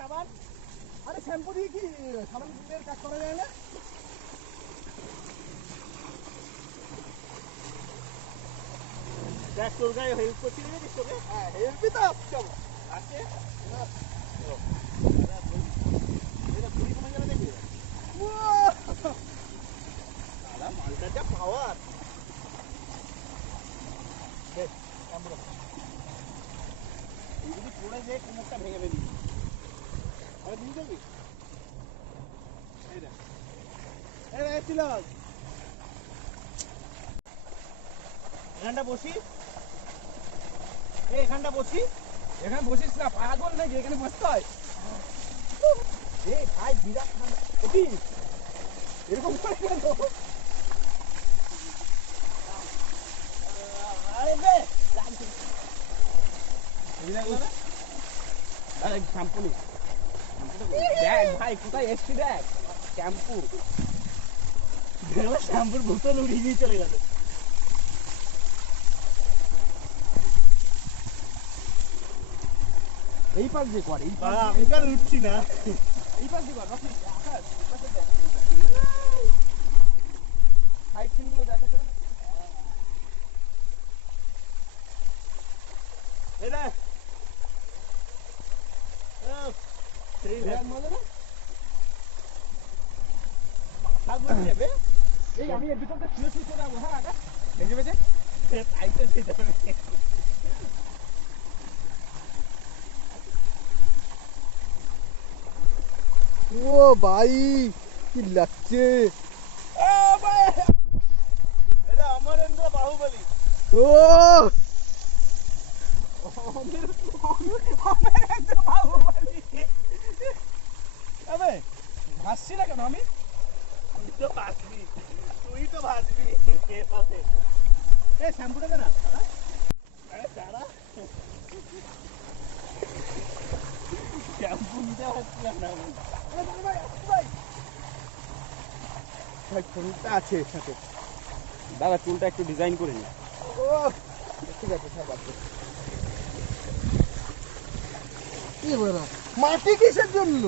সাবান। আরে শ্যাম্পু দিয়ে কি সাবানের কাজ করা যায় না? দেখ তোর গায়ে হেল্প করছি দেখিস তোকে। হ্যাঁ হেল্পই তো কেমন আছে এটা পুরি কমে যাবে দেখবি। দাদা মালটা যা পাওয়ার। এই যদি পড়ে যায় কোমরটা ভেঙে ফেলবি। আরে বুঝতে পারবি এই দেখ ছিল এখানটা বসি। এখানটা বসি। এখানে বসিস না, পাগল নাকি? এখানে বসতে হয়। ভাই বিরাট ঠান্ডা। কি এরকম করে কেন? আরে বে আরে শ্যাম্পু নি। দেখ ভাই কোথায় এসছি দেখ শ্যাম্পু। শ্যাম্পুর বোতল উড়িয়ে দিয়ে চলে গেল। এই পাশ দিয়ে কর, এই পাশ আমি তো আর উঠছি না। এই পাশ দিয়ে কর। আকাশ সাইড সিনগুলো দেখাতে হবে। এই দেখ সেই দেখ মজা না? মাথা ঘুরে যাবে। এই আমি এর ভিতরটা শুয়ে শুয়ে চলে যাবো। হ্যাঁ আকাশ বেঁচে বেঁচে তাইতে যেতে হবে। ও ভাই কি লাগছে। এটা অমরেন্দ্র বাহুবলী। ও আবে ভাসছি না কেন আমি? তুই তো ভাসবি, তুই তো ভাসবি। এই শ্যাম্পুটা দে না দাদা। আরে দাঁড়া শ্যাম্পু নিতে পারছিলাম না আমি। ভাই ফোনটা আছে এর সাথে। দাদা চুলটা একটু ডিজাইন করে নি। ও ঠিক আছে সব বাদ দে। কি বলো মাটি কিসের জন্য?